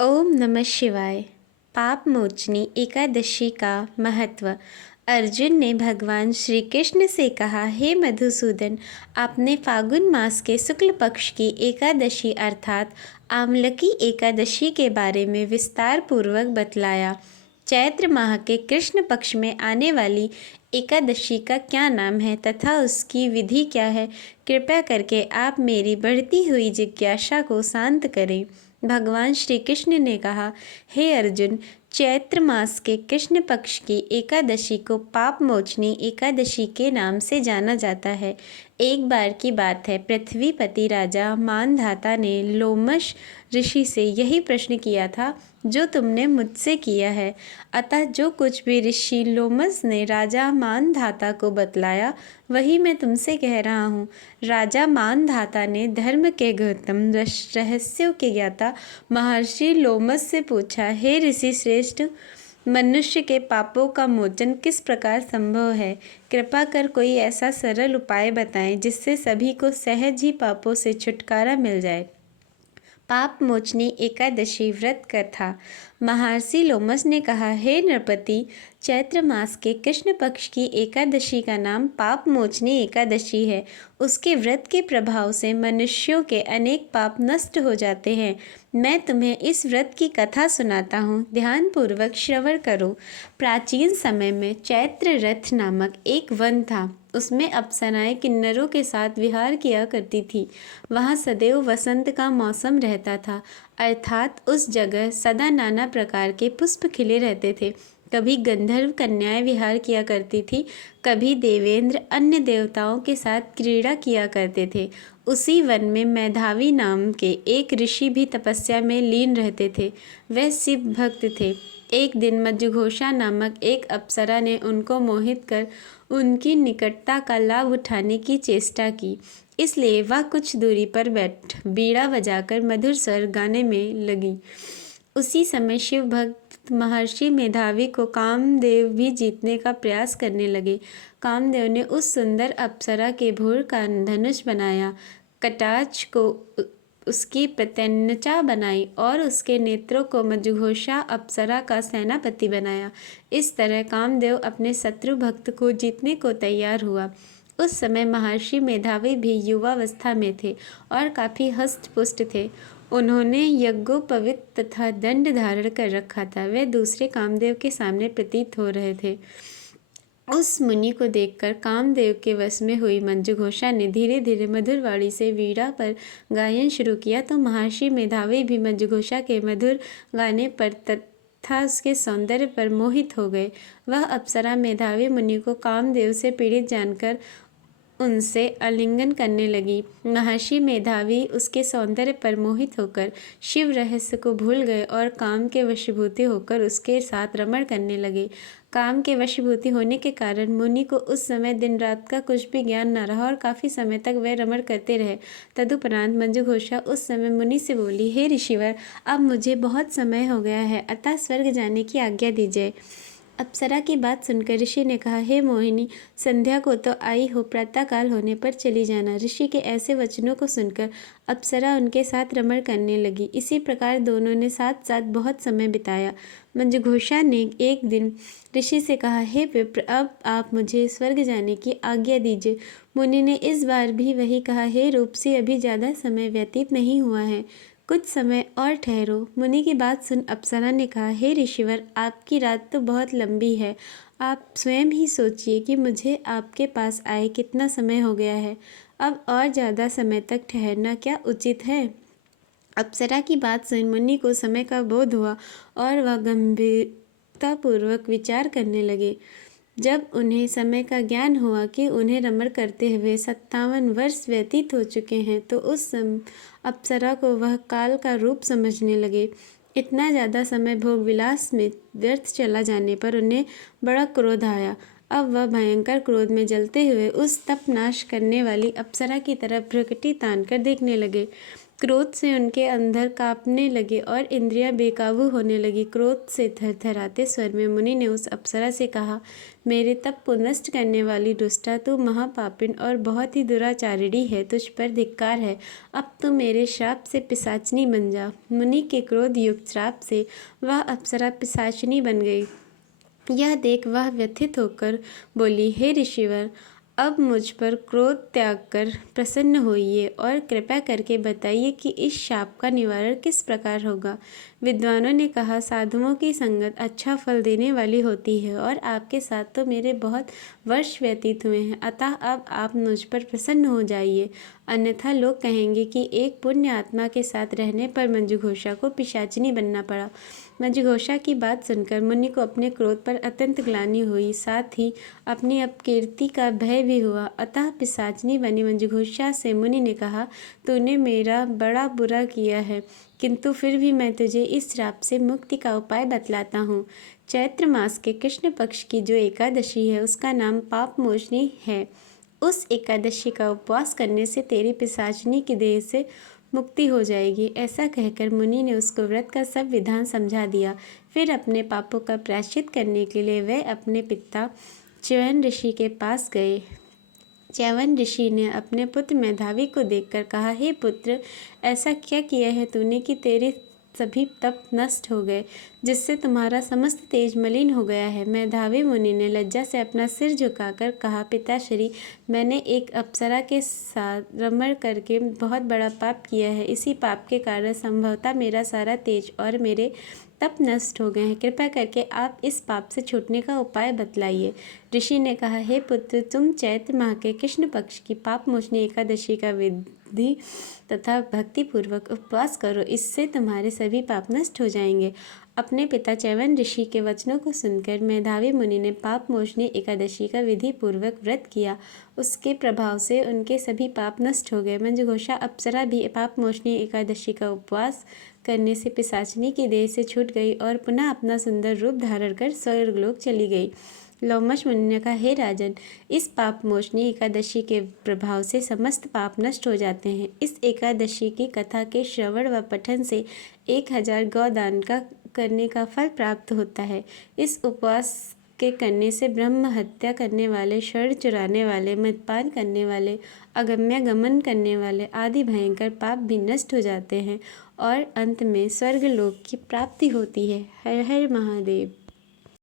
ओम नमः शिवाय। पाप मोचनी एकादशी का महत्व। अर्जुन ने भगवान श्री कृष्ण से कहा, हे मधुसूदन, आपने फागुन मास के शुक्ल पक्ष की एकादशी अर्थात आमलकी एकादशी के बारे में विस्तार पूर्वक बतलाया। चैत्र माह के कृष्ण पक्ष में आने वाली एकादशी का क्या नाम है तथा उसकी विधि क्या है? कृपया करके आप मेरी बढ़ती हुई जिज्ञासा को शांत करें। भगवान श्री कृष्ण ने कहा, हे अर्जुन, चैत्र मास के कृष्ण पक्ष की एकादशी को पाप मोचनी एकादशी के नाम से जाना जाता है। एक बार की बात है, पृथ्वीपति राजा मानधाता ने लोमश ऋषि से यही प्रश्न किया था जो तुमने मुझसे किया है। अतः जो कुछ भी ऋषि लोमस ने राजा मानधाता को बतलाया वही मैं तुमसे कह रहा हूँ। राजा मानधाता ने धर्म के गौतम रहस्यों के ज्ञाता महर्षि लोमस से पूछा, हे ऋषि श्रेष्ठ, मनुष्य के पापों का मोचन किस प्रकार संभव है? कृपा कर कोई ऐसा सरल उपाय बताएं जिससे सभी को सहज ही पापों से छुटकारा मिल जाए। पाप मोचनी एकादशी व्रत कथा। महर्षि लोमस ने कहा, हे नृपति, चैत्र मास के कृष्ण पक्ष की एकादशी का नाम पाप मोचनी एकादशी है। उसके व्रत के प्रभाव से मनुष्यों के अनेक पाप नष्ट हो जाते हैं। मैं तुम्हें इस व्रत की कथा सुनाता हूँ, ध्यानपूर्वक श्रवण करो। प्राचीन समय में चैत्र रथ नामक एक वन था। उसमें अप्सराएं किन्नरों के साथ विहार किया करती थी। वहाँ सदैव वसंत का मौसम रहता था, अर्थात उस जगह सदा नाना प्रकार के पुष्प खिले रहते थे। कभी गंधर्व कन्याएं विहार किया करती थी, कभी देवेंद्र अन्य देवताओं के साथ क्रीड़ा किया करते थे। उसी वन में मैधावी नाम के एक ऋषि भी तपस्या में लीन रहते थे। वह शिव भक्त थे। एक दिन मधुघोषा नामक एक अप्सरा ने उनको मोहित कर उनकी निकटता का लाभ उठाने की चेष्टा की। इसलिए वह कुछ दूरी पर बैठ बीड़ा बजाकर मधुर स्वर गाने में लगी। उसी समय शिव भक्त महर्षि मेधावी को कामदेव भी जीतने का प्रयास करने लगे। कामदेव ने उस सुंदर अप्सरा के भोर का धनुष बनाया, कटाक्ष को उसकी प्रत्यंचा बनाई और उसके नेत्रों को मधुघोषा अप्सरा का सेनापति बनाया। इस तरह कामदेव अपने शत्रु भक्त को जीतने को तैयार हुआ। उस समय महर्षि मेधावी भी युवावस्था में थे और काफ़ी हष्ट पुष्ट थे। उन्होंने यज्ञोपवीत तथा दंड धारण कर रखा था। वे दूसरे कामदेव के सामने प्रतीत हो रहे थे। उस मुनि को देखकर कामदेव के वश में हुई मंजुघोषा ने धीरे धीरे मधुर वाणी से वीणा पर गायन शुरू किया तो महर्षि मेधावी भी मंजुघोषा के मधुर गाने पर तथा उसके सौंदर्य पर मोहित हो गए। वह अप्सरा मेधावी मुनि को कामदेव से पीड़ित जानकर उनसे आलिंगन करने लगी। महर्षि मेधावी उसके सौंदर्य पर मोहित होकर शिव रहस्य को भूल गए और काम के वशीभूति होकर उसके साथ रमण करने लगे। काम के वशीभूति होने के कारण मुनि को उस समय दिन रात का कुछ भी ज्ञान न रहा और काफ़ी समय तक वह रमण करते रहे। तदुपरांत मंजुघोषा उस समय मुनि से बोली, हे ऋषिवर, अब मुझे बहुत समय हो गया है, अतः स्वर्ग जाने की आज्ञा दीजिए। अप्सरा की बात सुनकर ऋषि ने कहा, हे मोहिनी, संध्या को तो आई हो, प्रातःकाल होने पर चली जाना। ऋषि के ऐसे वचनों को सुनकर अप्सरा उनके साथ रमण करने लगी। इसी प्रकार दोनों ने साथ साथ बहुत समय बिताया। मंजुघोषा ने एक दिन ऋषि से कहा, हे विप्र, अब आप मुझे स्वर्ग जाने की आज्ञा दीजिए। मुनि ने इस बार भी वही कहा, हे रूपसी, अभी ज़्यादा समय व्यतीत नहीं हुआ है, कुछ समय और ठहरो। मुनि की बात सुन अप्सरा ने कहा, हे ऋषिवर, आपकी रात तो बहुत लंबी है। आप स्वयं ही सोचिए कि मुझे आपके पास आए कितना समय हो गया है। अब और ज़्यादा समय तक ठहरना क्या उचित है? अप्सरा की बात सुन मुनि को समय का बोध हुआ और वह गंभीरतापूर्वक विचार करने लगे। जब उन्हें समय का ज्ञान हुआ कि उन्हें रमण करते हुए 57 वर्ष व्यतीत हो चुके हैं तो उस अप्सरा को वह काल का रूप समझने लगे। इतना ज़्यादा समय भोग विलास में व्यर्थ चला जाने पर उन्हें बड़ा क्रोध आया। अब वह भयंकर क्रोध में जलते हुए उस तप नाश करने वाली अप्सरा की तरफ भ्रुकुटी तान कर देखने लगे। क्रोध से उनके अंदर कांपने लगे और इंद्रियां बेकाबू होने लगी। क्रोध से थरथराते स्वर में मुनि ने उस अप्सरा से कहा, मेरे तप को नष्ट करने वाली दुष्टा, तू महापापिन और बहुत ही दुराचारिणी है। तुझ पर धिक्कार है। अब तू मेरे श्राप से पिशाचिनी बन जा। मुनि के क्रोध युक्त श्राप से वह अप्सरा पिशाचिनी बन गई। यह देख वह व्यथित होकर बोली, हे ऋषिवर, अब मुझ पर क्रोध त्याग कर प्रसन्न होइए और कृपा करके बताइए कि इस शाप का निवारण किस प्रकार होगा। विद्वानों ने कहा, साधुओं की संगत अच्छा फल देने वाली होती है और आपके साथ तो मेरे बहुत वर्ष व्यतीत हुए हैं, अतः अब आप मुझ पर प्रसन्न हो जाइए, अन्यथा लोग कहेंगे कि एक पुण्य आत्मा के साथ रहने पर मंजुघोषा को पिशाचिनी बनना पड़ा। मंजुघोषा की बात सुनकर मुनि को अपने क्रोध पर अत्यंत ग्लानि हुई, साथ ही अपनी अपकीर्ति का भय भी हुआ। अतः पिशाचिनी बनी मंजुघोषा से मुनि ने कहा, तूने मेरा बड़ा बुरा किया है, किंतु फिर भी मैं तुझे इस श्राप से मुक्ति का उपाय बतलाता हूँ। चैत्र मास के कृष्ण पक्ष की जो एकादशी है उसका नाम पाप मोचनी है। उस एकादशी का उपवास करने से तेरी पिशाचिनी की देह से मुक्ति हो जाएगी। ऐसा कहकर मुनि ने उसको व्रत का सब विधान समझा दिया। फिर अपने पापों का प्रायश्चित करने के लिए वे अपने पिता च्यवन ऋषि के पास गए। च्यवन ऋषि ने अपने पुत्र मेधावी को देखकर कहा, हे पुत्र, ऐसा क्या किया है तूने कि तेरे सभी तप नष्ट हो गए, जिससे तुम्हारा समस्त तेज मलिन हो गया है। मेधावी मुनि ने लज्जा से अपना सिर झुकाकर कहा, पिताश्री, मैंने एक अप्सरा के साथ रमण करके बहुत बड़ा पाप किया है। इसी पाप के कारण संभवतः मेरा सारा तेज और मेरे तप नष्ट हो गए हैं। कृपा करके आप इस पाप से छूटने का उपाय बतलाइए। ऋषि ने कहा, हे पुत्र, तुम चैत्र माह के कृष्ण पक्ष की पाप मोचनी एकादशी का विधि तथा भक्तिपूर्वक उपवास करो, इससे तुम्हारे सभी पाप नष्ट हो जाएंगे। अपने पिता च्यवन ऋषि के वचनों को सुनकर मेधावी मुनि ने पाप मोचनी एकादशी का विधि पूर्वक व्रत किया। उसके प्रभाव से उनके सभी पाप नष्ट हो गए। मंजुघोषा अप्सरा भी पाप मोचनी एकादशी का उपवास करने से पिशाचिनी की देह से छूट गई और पुनः अपना सुंदर रूप धारण कर स्वर्गलोक चली गई। लोमश मुनि ने कहा, हे राजन, इस पाप मोचनी एकादशी के प्रभाव से समस्त पाप नष्ट हो जाते हैं। इस एकादशी की कथा के श्रवण व पठन से 1000 गौदान का करने का फल प्राप्त होता है। इस उपवास के करने से ब्रह्म हत्या करने वाले, स्वर्ण चुराने वाले, मदपान करने वाले, अगम्य गमन करने वाले आदि भयंकर पाप भी नष्ट हो जाते हैं और अंत में स्वर्गलोक की प्राप्ति होती है। हर हर महादेव।